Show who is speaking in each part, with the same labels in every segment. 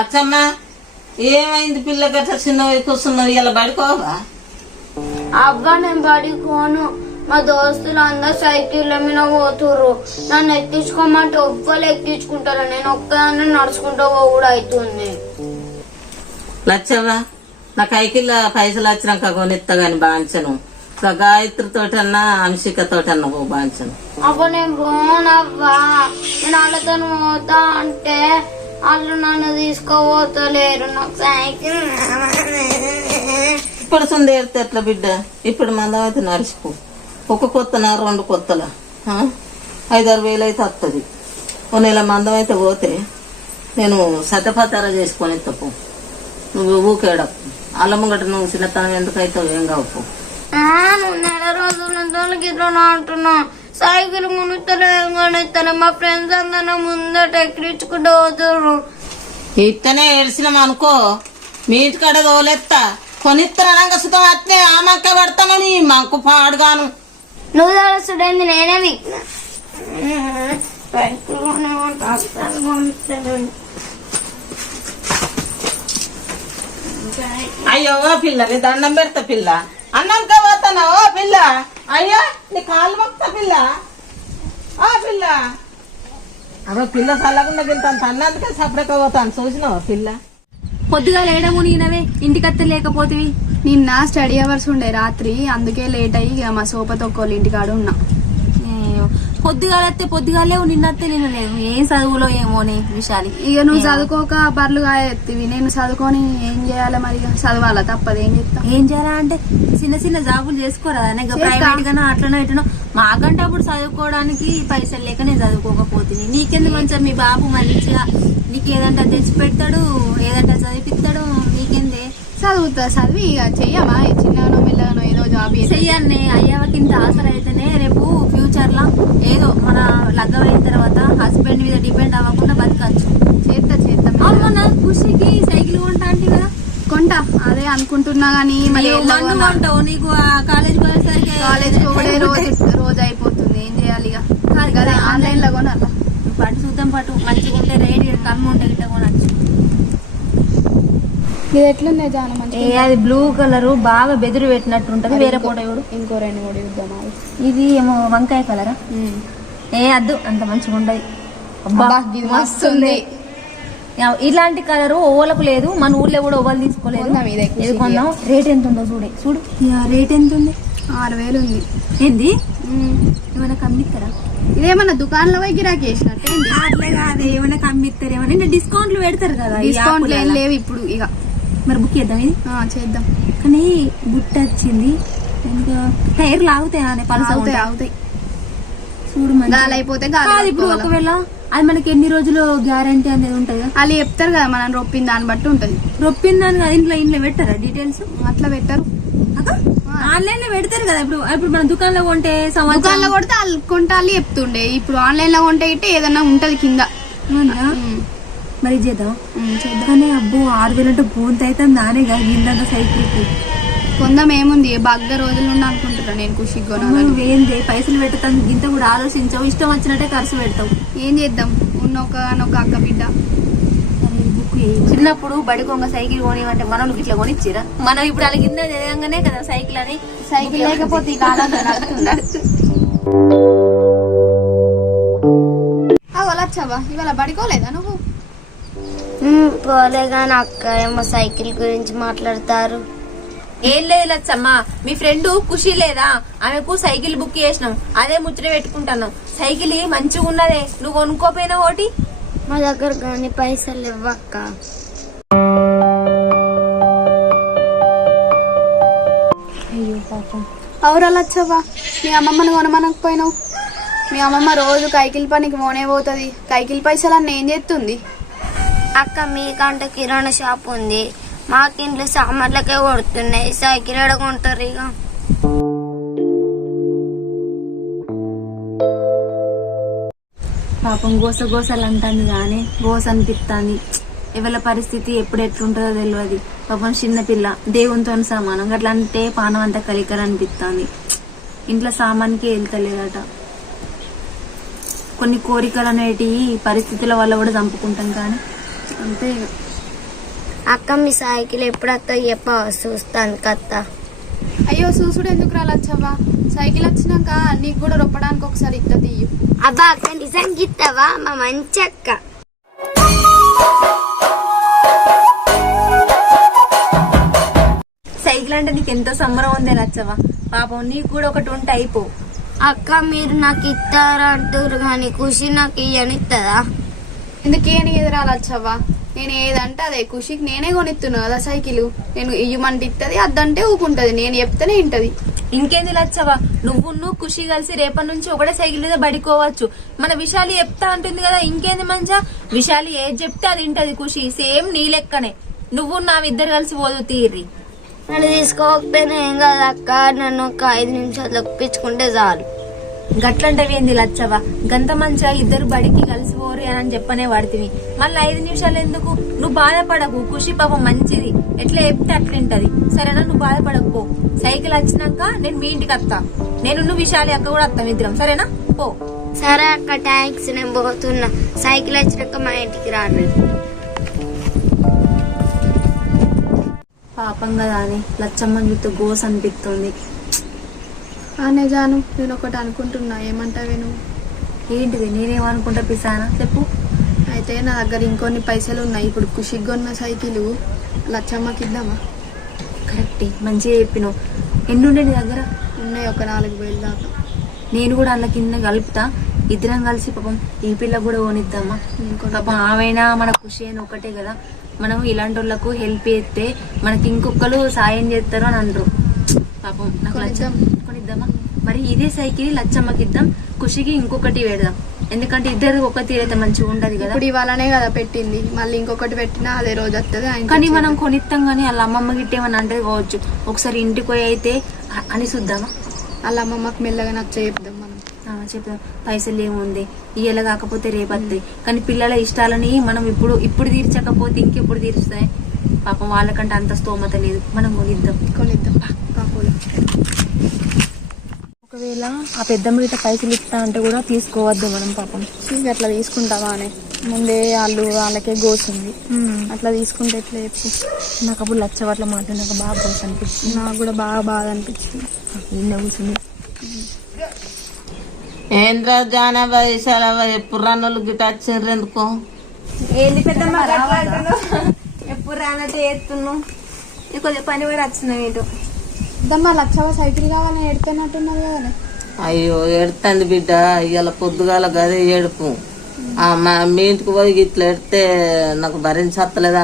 Speaker 1: లచ్చమ్మ ఏమైంది పిల్ల గట్ల చిన్నవి కూర్చున్నావు ఇలా పడుకోవా?
Speaker 2: అబ్బా నేను పడుకోను. మా దోస్తులు అందరు సైకిళ్ళ మీద పోతుర్రు. నన్ను ఎక్కించుకోమంటే ఒక్కరు ఎక్కించుకుంటారు. నేను ఒక్కదాన్ని నడుచుకుంటూ కూడా అవుతుంది.
Speaker 1: లచ్చవ్వ నా కైకిల్ల పైసలు వచ్చినాక కొనిస్తా గాని బాంచను. గాయత్రి తోటన్నా అంశిక తోటన్నా పో బాంచను.
Speaker 2: అబ్బా నేను పోనవ్వా. నేను వాళ్ళతో పోతా అంటే వాళ్ళు నన్ను తీసుకోపోతలేరు. నాకు సైకిల్
Speaker 1: ఇప్పుడు సుందేరితే ఎట్లా బిడ్డ? ఇప్పుడు మందం అయితే నడిచిపో. ఒక కొత్తన 2 కొత్తల 5-6 వేలు అయితే వస్తుంది. ఓ నెల మందం అయితే పోతే నేను సతపతార చేసుకొని తప్పు. నువ్వు ఊకేడకు అల్ల ముంగట నువ్వు చిన్నతనం ఎందుకు అవుతావు? ఏం కావు.
Speaker 2: నువ్వు నెల రోజుల గిట్లా అంటున్నా. సైకిల్ కొనిస్తలే మా ఫ్రెండ్స్ అందరూ ముందట ఎక్కించుకుంటూ పోతుర్రు.
Speaker 1: ఇట్టనే ఏడ్చినాం అనుకో మీ ఇంటికాడ తోలెత్తా. కొనిత్తరాక సుతం అట్నే ఆ మక్క పడతానని మాకు పాడుగాను.
Speaker 2: నువ్వు తెలుసుడేంది నేనే విక్నా.
Speaker 1: అయ్యో పిల్ల నీ దండం పెడతా పిల్ల. అన్నాక పోతానా ఓ పిల్ల? అయ్యో నీ కాలు మొక్తా పిల్ల. పిల్ల అదో పిల్ల చల్లకుండా తింటాను అన్నందుకే సపరేట్గా పోతాను. చూసినావా పిల్ల?
Speaker 3: పొద్దుగా లేడము నేనవే ఇంటికత్తే లేకపోతేవి. నిన్న స్టడీ అవర్స్ ఉండే రాత్రి, అందుకే లేట్ అయ్యి ఇక మా సోపతొక్కోళ్ళు ఇంటికాడ ఉన్నా.
Speaker 4: పొద్దుగాలత్తే పొద్దుగాలేవు, నిన్నత్తే నిన్న లేవు. ఏం చదువులో ఏమోని విషయాలు.
Speaker 3: ఇక నువ్వు చదువుకోక బర్లుగా ఎత్తివి, నేను చదువుకొని ఏం చేయాలి మరి? చదవాలా తప్పదు. ఏం చేస్తా?
Speaker 4: ఏం చేయాలా అంటే చిన్న చిన్న జాబులు చేసుకోరా? ప్రైవేట్ గానో అట్లనో ఇట్లనో. మాకంటే అప్పుడు చదువుకోవడానికి పైసలు లేక నేను చదువుకోకపోతుంది. నీకెందుకు మంచిగా మీ బాబు మంచిగా నీకు ఏదంటే తెచ్చి పెడతాడు, ఏదంటే చదివిస్తాడు. నీకేందే
Speaker 3: చదువుతా చదివి ఇక చెయ్యమా? చిన్నగానో మెల్లగానో ఏదో జాబ్
Speaker 4: చెయ్యాలనే. అయ్యావకి ఇంత ఆసర అయితేనే రేపు ఫ్యూచర్ లా ఏదో మన లగ్గం అయిన తర్వాత హస్బెండ్ మీద డిపెండ్ అవ్వకుండా బతకచ్చు.
Speaker 3: చేస్తా
Speaker 4: అవునా? ఖుషికి సైకిల్ కొంటా అంటే కదా?
Speaker 3: కొంటా అదే అనుకుంటున్నా గానీ మరి
Speaker 4: కొంటావు. నీకు కాలేజ్ పోయేసరికి
Speaker 3: రోజు అయిపోతుంది. ఏం చేయాలి ఇక? ఆన్లైన్ లో కొనాలా?
Speaker 4: పట్టు చూద్దాం. పట్టు మంచిగా ఉంటే రేట్ కమ్మి ఉంటే గిట్ట కొనచ్చు.
Speaker 3: ఇది ఎట్లుంది జాన? మంచిగా
Speaker 4: అది బ్లూ కలర్ బాగా బెదిరి పెట్టినట్టు ఉంటది. వేరే ఫోటో చూడు.
Speaker 3: ఇంకో 2-3 చూద్దాం.
Speaker 4: ఇది ఏమో వంకాయ కలరా? అద్దు అంత మంచిగా ఉండదు.
Speaker 3: మస్తుంది.
Speaker 4: ఇలాంటి కలరు ఓవలకు లేదు. మన ఊర్లో కూడా ఓవలు తీసుకోలేదు. ఇది కొందాం. రేట్ ఎంత ఉందో చూడు. రేట్ ఎంత ఉంది?
Speaker 3: 6,000 ఉంది.
Speaker 4: ఏంది? ఏమైనా కమ్మిస్తారా?
Speaker 3: ఇదేమన్నా దుకాణంలో పోయి గిరాకీ చేసినట్టు?
Speaker 4: అట్లే కాదు, ఏమైనా కమ్మిస్తారు. ఏమైనా డిస్కౌంట్లు పెడతారు కదా.
Speaker 3: డిస్కౌంట్లు ఏం లేవు ఇప్పుడు. ఇక
Speaker 4: మరి బుక్ చేద్దాం. ఇది
Speaker 3: చేద్దాం.
Speaker 4: కానీ బుట్ట వచ్చింది. ఇంకా టైర్లు ఆగుతాయి, పలస
Speaker 3: ఆగుతాయి.
Speaker 4: చూడు
Speaker 3: గాలి అయిపోతే
Speaker 4: ఇప్పుడు ఒకవేళ అది మనకి ఎన్ని రోజులు గ్యారంటీ అనేది ఉంటది.
Speaker 3: వాళ్ళు చెప్తారు కదా మనం రొప్పిన దాన్ని బట్టి ఉంటది.
Speaker 4: రొప్పిన దాన్ని కదా ఇంట్లో పెట్టారా డీటెయిల్స్?
Speaker 3: అట్లా పెట్టారు.
Speaker 4: ఆన్లైన్ లో పెడతారు కదా. ఇప్పుడు మన దుకాణంలో కొంటే
Speaker 3: దుకాణంలో కొడితే వాళ్ళు కొంటే వాళ్ళు చెప్తుండే. ఇప్పుడు ఆన్లైన్ లో కొంటే ఇట్టే ఏదన్నా ఉంటది కింద.
Speaker 4: మరి చేద్దాం. కానీ అబ్బో 6,000 అంటే పూర్తి అయితే దానే కదా గిందంతా సైకిల్ కి.
Speaker 3: కొందాం. ఏముంది బగ్గ రోజులు నుండి అనుకుంటున్నా నేను ఖుషికి కొనాలి.
Speaker 4: నువ్వేంది పైసలు పెట్టతాను ఇంత కూడా ఆలోచించావు. ఇష్టం వచ్చినట్టే ఖర్చు పెడతావు.
Speaker 3: ఏం చేద్దాం? ఉన్నొక అక్క బిడ్డ.
Speaker 4: చిన్నప్పుడు బడికొంగ సైకిల్ కొనివ్వంటే మనోళ్ళు ఇట్లా కొనిచ్చిరా? మనం ఇప్పుడు అలా కింద జరగంగానే కదా సైకిల్ అని.
Speaker 3: సైకిల్ లేకపోతే వచ్చావా? ఇవాళ బడికోలేదా నువ్వు?
Speaker 2: పోలే గాని అక్క ఏమో సైకిల్ గురించి మాట్లాడతారు.
Speaker 4: ఏం లేదు లచ్చమ్మ, మీ ఫ్రెండ్ ఖుషి లేదా? ఆమెకు సైకిల్ బుక్ చేసినాం. అదే ముచ్చట పెట్టుకుంటున్నాం. సైకిల్ మంచిగా ఉన్నదే, నువ్వు కొనుక్కోపోయినా ఒకటి.
Speaker 2: మా దగ్గర కానీ పైసలు ఇవ్వక్క.
Speaker 3: అయ్యో పాపం. అవురలచ్చవ్వా, మీ అమ్మమ్మని కొనమనకపోయినావు? మీ అమ్మమ్మ రోజు కైకిల్ పనికి మోనే పోతుంది. కైకిల్ పైసలన్నీ ఏం చేస్తుంది?
Speaker 2: అక్క మీకంటే కిరాణా షాప్ ఉంది, మాకింట్లో సామాన్లకే కొడుతున్నాయి. సైకిల్ ఎడగొంటారు ఇక.
Speaker 4: పాపం గోసలు అంటాను కానీ గోస అనిపిస్తుంది. ఎవరి పరిస్థితి ఎప్పుడు ఎట్లుంటుందో తెలియదు. పాపం చిన్నపిల్ల దేవునితో సమానం. అట్లా అంటే పానం అంతా కలికర అనిపిస్తుంది. ఇంట్లో సామాన్కి వెళ్తలేదట. కొన్ని కోరికలు అనేటివి పరిస్థితుల వల్ల కూడా చంపుకుంటాం. కానీ
Speaker 3: అంతే
Speaker 2: అక్క మీ సైకిల్ ఎప్పుడు అత్త చెప్ప చూస్తాను కత్త.
Speaker 3: అయ్యో చూసుడు ఎందుకు రాలచ్చవ్వా, సైకిల్ వచ్చినాక నీకు కూడా రొప్పడానికి ఒకసారి ఇత్త తీయు.
Speaker 2: అబ్బా అక్క నిజంగా ఇస్తావా? మా మంచి అక్క.
Speaker 4: సైకిల్ అంటే నీకు ఎంత సంబరం ఉందే లచ్చవ్వ. పాపం నీకు కూడా ఒకటి ఉంటే అయిపో.
Speaker 2: అక్క మీరు నాకు ఇస్తారంటారు కానీ ఖుషి నాకు ఇయ్యనిస్తుందా?
Speaker 3: ఎందుకేని ఎదురాలచ్చవ్వా, నేను ఏదంటే అదే ఖుషికి నేనే కొనిస్తున్నా కదా సైకిల్. నేను ఇయ్యమంటే ఇస్తుంది, అద్దంటే ఊకుంటది, నేను చెప్తేనే ఇంటది.
Speaker 4: ఇంకేంది లచ్చవ్వ, నువ్వు ఖుషి కలిసి రేపటి నుంచి ఒకటే సైకిల్ మీద పడుకోవచ్చు. మన విశాలి చెప్తా అంటుంది కదా, ఇంకేంది మంచిగా. విశాలి ఏది చెప్తే అది ఇంటది ఖుషి, సేమ్ నీ లెక్కనే. నువ్వు నావిద్దరు కలిసి పోదు తీర్రి.
Speaker 2: నన్ను తీసుకోకపోయినా ఏం కాదు అక్క, నన్ను ఒక 5 నిమిషాలు ఒప్పించుకుంటే చాలు.
Speaker 4: గట్లంటవి ఏంది లచ్చవ్వ, గంత మంచిగా ఇద్దరు బడికి కలిసి పోరు అని చెప్పనే వాడితివి, మళ్ళీ 5 నిమిషాలు ఎందుకు? నువ్వు బాధపడకు, ఖుషి పాపం మంచిది, ఎట్లా చెప్తే అట్లుంటది. సరేనా, నువ్వు బాధపడకు పో. సైకిల్ వచ్చినాక నేను మీ ఇంటికి వస్తా, నేను విశాలి అక్క కూడా వస్తాం ఇద్దరం, సరేనా? పో.
Speaker 2: సరే అక్క థ్యాంక్స్, నేను పోతున్నా. సైకిల్ వచ్చినాక మా ఇంటికి రాను.
Speaker 4: పాపం కదా అని లచ్చమ్మని చూస్తే గోస్ అనిపిస్తుంది.
Speaker 3: అనే జాను, నేను ఒకటి అనుకుంటున్నా, ఏమంటావే నువ్వు?
Speaker 4: ఏంటిది? నేనేమనుకుంటా పిసానా చెప్పు.
Speaker 3: అయితే నా దగ్గర ఇంకొన్ని పైసలు ఉన్నాయి, ఇప్పుడు ఖుషికి కొన్న సైకిల్ లచ్చమ్మకి ఇద్దామా?
Speaker 4: కరెక్ట్, మంచిగా చెప్పినావు. ఎన్ని ఉండే నీ దగ్గర?
Speaker 3: ఉన్నాయి ఒక 4,000 దాకా.
Speaker 4: నేను కూడా అందులో కింద కలుపుతా, ఇద్దరం కలిసి పాపం ఈ పిల్ల కూడా కొనిద్దామా? పాపం ఆమెనా మన ఖుషి అని ఒకటే కదా. మనం ఇలాంటి వాళ్ళకు హెల్ప్ చేస్తే మనకి ఇంకొకరు సాయం చేస్తారు అని అంటారు. పాపం నాకు కొనిద్దామా? మరి ఇదే సైకిల్ లచ్చమ్మకి ఇద్దాం, ఖుషికి ఇంకొకటి పెడదాం. ఎందుకంటే ఇద్దరు ఒక తీరైతే మంచిగా ఉండదు కదా.
Speaker 3: ఇప్పుడు ఇవాళనే కదా పెట్టింది, మళ్ళీ ఇంకొకటి పెట్టినా అదే రోజు వస్తుంది.
Speaker 4: కానీ మనం కొనిస్తాం కానీ వాళ్ళ అమ్మమ్మ గిట్టేమని అంటే కావచ్చు. ఒకసారి ఇంటికి పోయి అయితే అని చూద్దామా?
Speaker 3: వాళ్ళ అమ్మమ్మకి మెల్లగా నచ్చ చెప్దాం మనం.
Speaker 4: చెప్తాం, పైసలు ఏముంది ఇయ్యాల కాకపోతే రేపత్తాయి. కానీ పిల్లల ఇష్టాలని మనం ఇప్పుడు తీర్చకపోతే ఇంకెప్పుడు తీరుస్తాయి? పాపం వాళ్ళకంటే అంత స్తోమత లేదు, మనం కొనిద్దాం. ఒకవేళ ఆ పెద్ద మీట పైసలు ఇస్తా అంటే కూడా తీసుకోవద్దు మనం. పాపం
Speaker 3: అట్లా తీసుకుంటావా అని ముందే వాళ్ళకే గోసింది, అట్లా తీసుకుంటే ఎట్లా చెప్పు?
Speaker 4: నాకు అప్పుడు లచ్చవట్ల మాట నాకు బాగా గోస అనిపించింది.
Speaker 3: నాకు కూడా బాగా బాధ అనిపించింది.
Speaker 4: నిన్న కూర్చుంది.
Speaker 1: ఏంద్రా జానవ విశాలవ ఎప్పుడు రానోళ్ళు గిట్ట వచ్చిండ్రు ఎందుకు?
Speaker 4: ఏంది పెద్ద ఎప్పుడు రానట్టు చేస్తున్నావు? నీకు కొంచెం పని కూడా వచ్చినావు ఇటు.
Speaker 3: దమ్మా లచ్చవ సైకిల్ కావాలని ఎడిపోయినట్టున్నది కదా.
Speaker 1: అయ్యో ఎడుతుంది బిడ్డ, ఇవాళ పొద్దుగాల గదే ఏడుపు. మీ ఇంటికి పోయి ఇట్లా ఎడితే నాకు భరించలేదు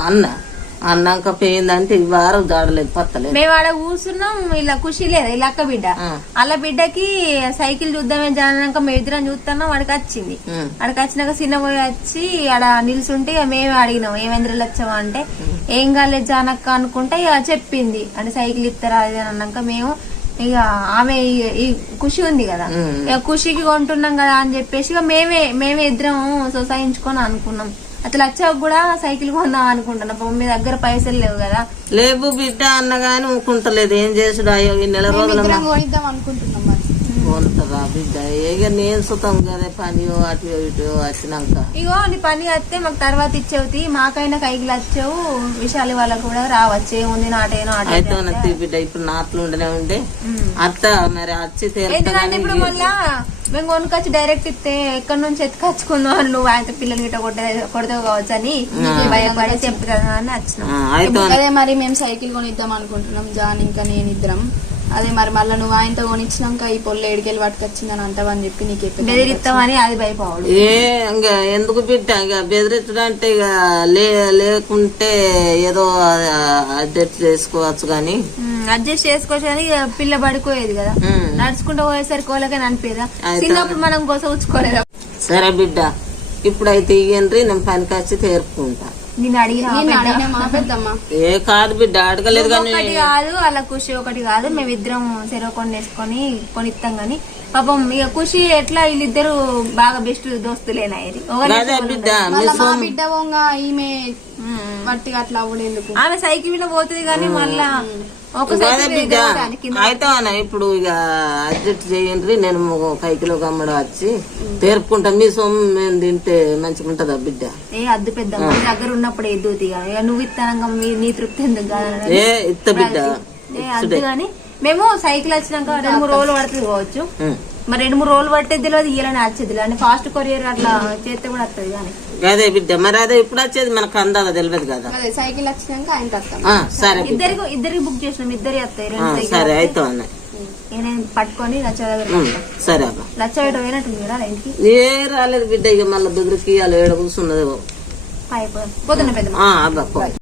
Speaker 1: అన్నాక పోయిందంటే ఈ వారం జాడలేదు పత్తలేదు.
Speaker 4: మేము ఆడ కూర్చున్నాం, ఇలా ఖుషి లేదా ఇలా అక్క బిడ్డ, అలా బిడ్డకి సైకిల్ చూద్దామే జానాక మేము ఇద్దరం చూస్తున్నాం. వాడికి వచ్చింది, వాడికి వచ్చినాక చిన్న పోయి వచ్చి ఆడ నిల్చుంటే మేము అడిగినాం ఏమేంద్ర లచ్చవా అంటే ఏం కాలేదు జానక్క అనుకుంటే ఇక చెప్పింది. అంటే సైకిల్ ఇస్తారా అది అని అన్నాక మేము ఇక ఆమె ఈ ఖుషి ఉంది కదా, ఇక ఖుషికి కొంటున్నాం కదా అని చెప్పేసి ఇక మేమే ఇద్దరం సొసాయించుకొని అనుకున్నాం. అసలు వచ్చాక కూడా సైకిల్ కొందాం అనుకుంటున్నా. మీ దగ్గర పైసలు లేవు కదా.
Speaker 1: లేవు బిడ్డ అన్నగాని ఊకుంటలేదు, ఏం చేసుడు? అయ్యో ఈ నెల రోజులు
Speaker 3: కొనిద్దాం అనుకుంటున్నాం.
Speaker 1: కొంతరా బిడ్డ, ఇక నేను సుతం కదా పని అటు ఇటు వచ్చినాక.
Speaker 4: ఇగో నీ పని వస్తే మాకు తర్వాత ఇచ్చేవి, మాకైనా కైకిలు వచ్చావు, విశాలి వాళ్ళకు కూడా రావచ్చు. ఏముంది నాటేనో
Speaker 1: అయితే బిడ్డ ఇప్పుడు నాట్లు ఉండనే ఉండే అత్త మరి వచ్చి
Speaker 4: ఎందుకంటే ఇప్పుడు మళ్ళా మేము కొనుకొచ్చి డైరెక్ట్ ఇస్తే ఎక్కడి నుంచి ఎత్తుకొచ్చుకుందాం అని నువ్వు ఆయన పిల్లలు గిట్ట కొడతావు కావచ్చు అని భయపడే చెప్తాను అని వచ్చినాం.
Speaker 3: అదే మరి మేము సైకిల్ కొనిద్దాం అనుకుంటున్నాం, జాన్ ఇంకా నేను ఇద్దరం. అదే మరి మళ్ళీ నువ్వు ఆయనతో కొనిచ్చినాక ఈ పొల్లు ఏడికెళ్ళి పట్టుకొచ్చిందని అంటావని చెప్పి నీకు
Speaker 4: బెదిరిస్తామని అది భయపడు.
Speaker 1: ఇంకా ఎందుకు బిడ్డ ఇక బెదిరించడం అంటే ఇక లేకుంటే ఏదో అడ్జస్ట్ చేసుకోవచ్చు కానీ
Speaker 4: అడ్జస్ట్ చేసుకోవచ్చు కానీ పిల్ల పడుకోయేది కదా, నడుచుకుంటూ పోయేసరికి వాళ్ళకే అనిపేదా చిన్నప్పుడు మనం కోసం ఉంచుకోలేదు.
Speaker 1: సరే బిడ్డ ఇప్పుడైతే ఇయ్యండ్రి, నేను పనికి వచ్చి తీర్పుకుంటా.
Speaker 4: నేను
Speaker 3: అడిగినా
Speaker 1: ఏ కాదు బిడ్డ అడగలేదు కానీ
Speaker 4: ఒకటి కాదు అలా ఖుషి ఒకటి కాదు, మేమిద్దరం చెరువు కొనేసుకొని కొనిస్తాం గాని పాపం ఇక ఖుషి ఎట్లా వీళ్ళిద్దరు బాగా బెస్ట్ దోస్తులేనా
Speaker 3: బిడ్డ ఈమె వట్టి అట్లా అవ్వలేదు.
Speaker 4: ఆమె సైకిల్ మీద పోతుంది కానీ మళ్ళా
Speaker 1: అదే బిడ్డ అయితే అన్న ఇప్పుడు ఇక అడ్జస్ట్ చేయండి. నేను 5 కిలో గమ్మడ వచ్చి పేర్పుకుంటా. మీ సొమ్ము మేము తింటే మంచిగా ఉంటదా బిడ్డ?
Speaker 4: ఏ అద్దు పెద్ద దగ్గర ఉన్నప్పుడు ఎద్దుతిగా నువ్వు ఇస్తానంగా నీ తృప్తి ఎందుకు కాదు?
Speaker 1: ఏ ఇత్త బిడ్డ
Speaker 4: అద్దు గాని మేము సైకిల్ వచ్చినాక 2-3 రోజులు పడుతుంది కావచ్చు. మరి 2-3 రోజులు పట్టేది తెలియదు, ఇయ్యాలని వచ్చేది అని ఫాస్ట్ కొరియర్ అట్లా చేస్తే కూడా వస్తుంది. కానీ
Speaker 1: అదే బిడ్డ మరి అదే ఇప్పుడు వచ్చేది మనకు అందాదా తెలియదు కదా.
Speaker 3: సైకిల్ వచ్చినాక ఆయన వస్తాం.
Speaker 1: సరే
Speaker 4: ఇద్దరికి బుక్ చేసినాం, ఇద్దరి వస్తాయి.
Speaker 1: సరే అయితే అన్న
Speaker 4: నేను పట్టుకొని లచ్చ దగ్గర.
Speaker 1: సరే అబ్బా
Speaker 4: లచ్చ బయట పోయినట్టు ఇంటికి
Speaker 1: ఏ రాలేదు బిడ్డ. ఇక మళ్ళీ దగ్గరికి వాళ్ళు ఏడ కూర్చున్నది
Speaker 4: పోతున్నా పెద్ద
Speaker 1: అబ్బా.